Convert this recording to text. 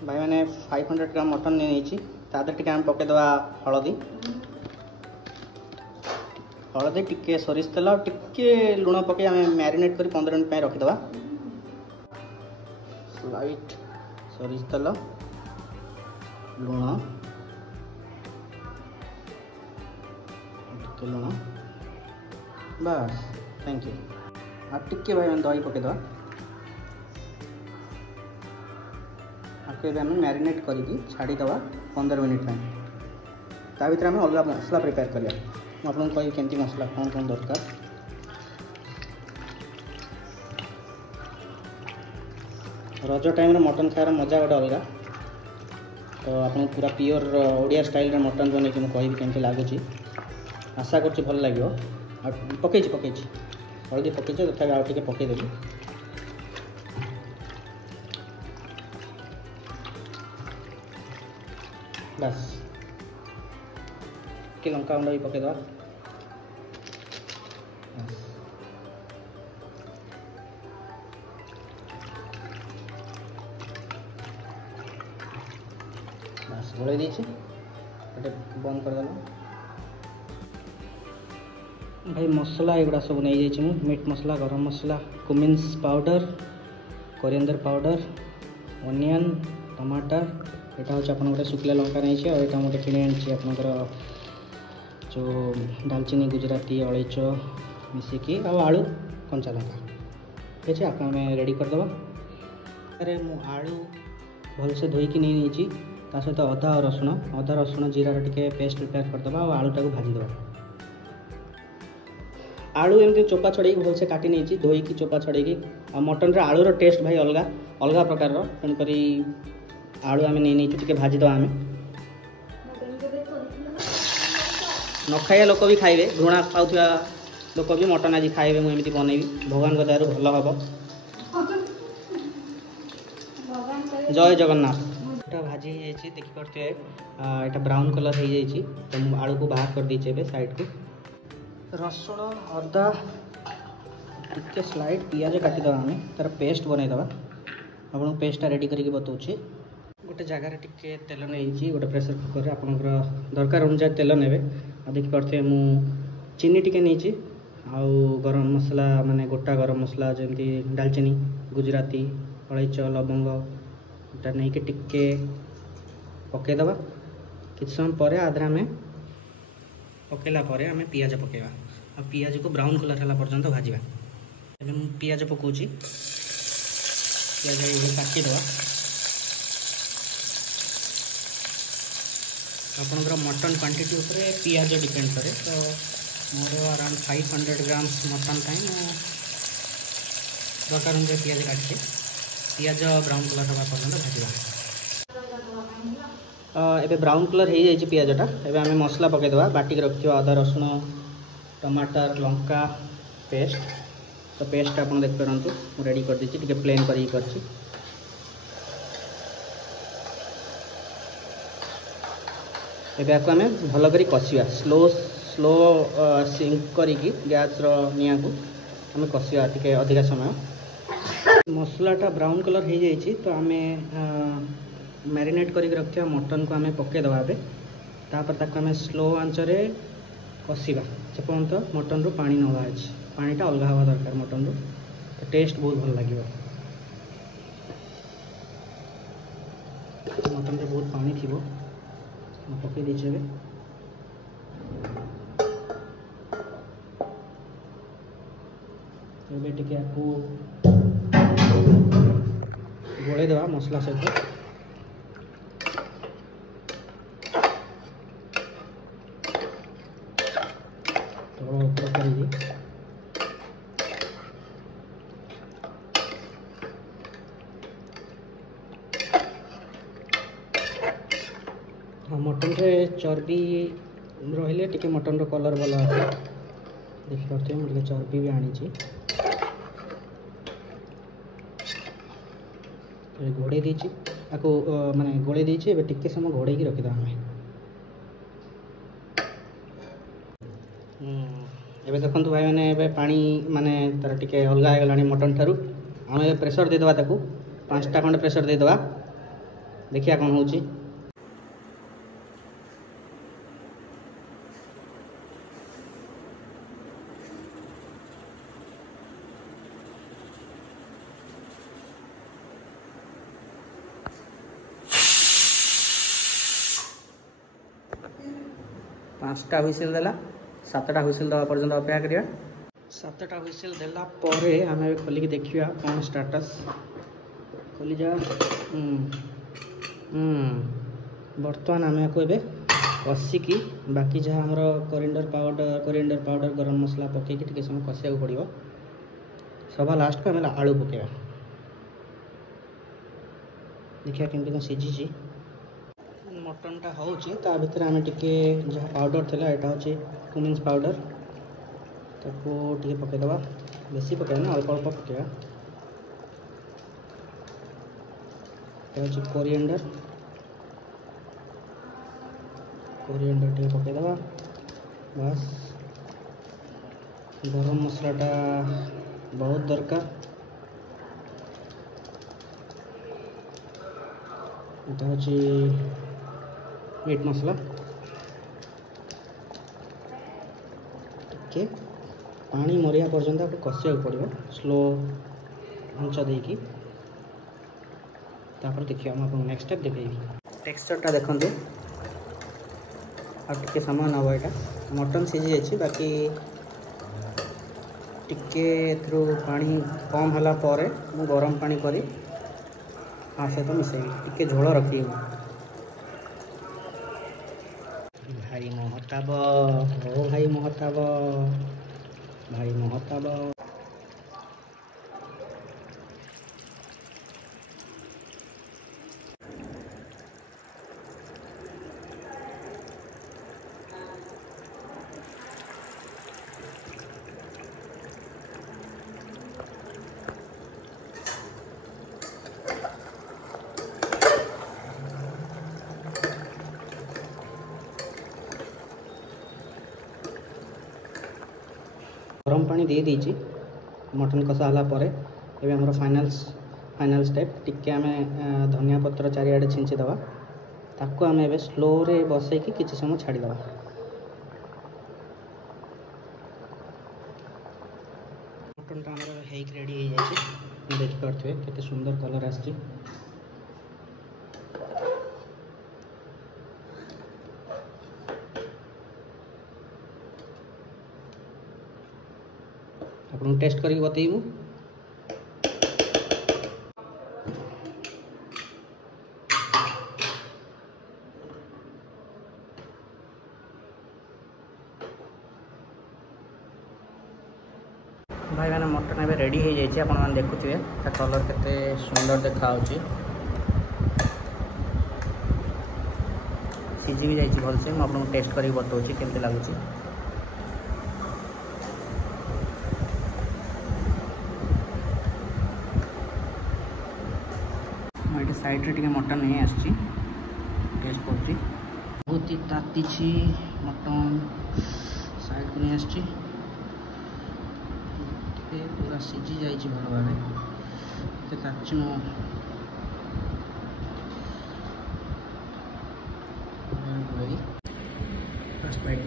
भाई मैंने 500 ग्राम मटन नहीं तादर टिके आम पकईदे हलदी हलदी टिके सोरिष तेल और टिके लुण पकई आम मैरिनेट कर 15 मिनट रखीदे लाइट सोरिष तेल लुण टिके लुण बस थैंक यू आ टिके भाई मैंने दही पकईदे आम मैरिनेट करके छाड़ीदे 15 मिनट ता भर आम अलग मसला प्रिपेयर करिया आपको कही केमती मसला कौन कौन दरकार रज टाइम मटन खार मजा गोटे अलग तो आपको पूरा प्योर ओडिया स्टाइल मटन बनई मुझे कहि केमती लगुच आशा कर भल लगे पकई हल्दी पकई तथा आउ टे पकईदेवी बस कि लंका गुंड भी पकईदे बस गोल देती बंद करदे भाई मसला एगुड़ा सब नहीं जाइए मीट मसला गरम मसला कुमिन्स पाउडर कोरिएंडर पाउडर ओनियन टमाटर यहाँ हूँ आप गोटे शुखला लंका नहीं और यहाँ गोटे कि आपंकर जो दालचीनी गुजराती अलैच मिसिकी आलू कंचा लंका ठीक है आप रेडी करदे अरे मु आलू भलसे धोईकी नहीं ता सहित अदा रसुण जीरा टिके पेस्ट प्रिपेयर करदे और आलूटा को भाजीदे आलू एमती चोपा छड़े भलसे काटी नहीं धोईकी चोपा छड़े मटन आलूर टेस्ट भाई अलग अलग प्रकार तेणुक आलू आम नहीं टे भाजीद आम न खाइया लोक भी खाइबे घृणा खाऊा लोक भी मटन आज खाइबे मुझे बनईबी भगवान दयारू भल हम जय जगन्नाथ यहाँ भाजी हो देखिपे यहाँ ब्राउन कलर हो जाइए तो मुझे आलू को बाहर कर दीचे साइड को रसुण अदा टिके स्लाइड पियाज काटिदे आम तार पेस्ट बनईदे आपको पेस्टा रेडी करके बताऊँ गोटे जगार टिके तेल नहीं गोटे प्रेसर कुकर आपंकर दरकार अनुसार तेल ने देखिपे मु चीनी टिके नहीं आउ गरम मसला माने गोटा गरम मसला जमी दालचीनी गुजराती अलैच लवंग इटा नहीं टिके पकईदे किछ समय पर आधे आम पकईला आम पियाज पकईवा आ पियाज को ब्राउन कलर है पर्यंत भाजवा पियाज पकाउची पियाज काटिदे आपणकर मटन क्वांटिटी उपरे पियाज डिपेंड करे तो मोर अराउंड 500 ग्राम्स मटन दरकार अनुसार पियाज काटे पियाज ब्राउन कलर हवा पर्यंत भाजवा एबे ब्राउन कलर हो जाए पियाजटा एबे आम मसला पकईदे बाटिक रखियो अदा रसुण टमाटर लंका पेस्ट तो पेस्ट आप देखिपारतु रेडी कर दीजिए टिके प्लेन कर एबे आपको आम भल कर कषा स्लो स्लो सिंक करी गैस निआ को आम कषा टिके अधिका समय मसलाटा ब्राउन कलर हो जाइए तो आम मैरिनेट करके रखा मटन को आम पकईदे तापर आम स्लो आंचरे कषा से पर्यंत मटन रू पानी न बाहर पानीटा अलग हवा दरकार मटन रू तो टेस्ट बहुत भल लगे मटन रे बहुत पानी थी पकई दीजिए एबे टिके आपको गोले देवा मसला सहित तल ऊपर कर हाँ मटन रे चर्बी रहिले टिके मटन रो कलर भल आसे देखिपे मुझे चर्बी भी आनी घोड़े देची आपको माने गोले देची एबे टिके समय घोड़े की रखिदा हमें एबे देखंतु भाई मैंने एबे पानी माने तार टिके अलगा हो गलानी मटन ठारू आम प्रेसर देदेबा ताकू 5टा खंड प्रेसर देदेबा देखिए कौन हो 5टा हुइसिल देला 7टा हुइसिल दवा पर्यंत अपेक्षा करिया 7टा हुइसिल देला परे आम खोलिक देखिया कौन स्टाटस खोली जा बर्तमान आम को कषिकी बाकी जहाँ आमर कोरिएंडर पाउडर गरम मसला पकईकि टिके समय कषिया पड़ो सभा लास्ट को आम आलू पकेवा देखिए केमती कौन सीझी मटनटा होची ता भितर आम टिके जहाँ पाउडर थिला एटा होची कुमिन्स पाउडर ताको टिके पकेदवा बेसी पकेवा ना अल्प अल्प पकेवा एटा होची कोरिएंडर टिके पकेदवा बस गरम मसलाटा बहुत दरकार एटा होची मीट मसला टिके पानी मरिया पर्यंत आपको कषिया पड़ो स्लो आंच देकी तापर देखिए हम आपको नेक्स्ट स्टेप देखेबी टेक्सचरटा देखंतु आ टिके समान हम यहाँ मटन सीझी जाइए बाकी टिके थ्रू पानी कम होला परे मु गरम पानी करी सहित मिसेबी टिके झोल रखी भाई महताब ओ भाई महताब गरम पानी दे दीची मटन कषा होला परे एबे हमर फाइनल स्टेप टिके आम धनिया पत्र चारिआडे छिंची दवा ताको आम एबे स्लो रे बसैकी किछि समय छाड़ी दवा मटनटा हमर हेक रेडी हो जाइए देख पारथि केते सुंदर कलर आछि आपको टेस्ट करके बतेबू भाई मैंने मटन एवं रेडी हो जाइए आप देखुए कलर केते सुंदर देखा सीझी भी जाइए भलसे मुझे टेस्ट करके बताऊँ केमती लगुच ये साइड रे मटन नहीं आसी टेस्ट कर बहुत ही ताती मटन साइड को नहीं आसी पूरा सीझी जाइए भल भाव ताची मो फर्स्ट बाइट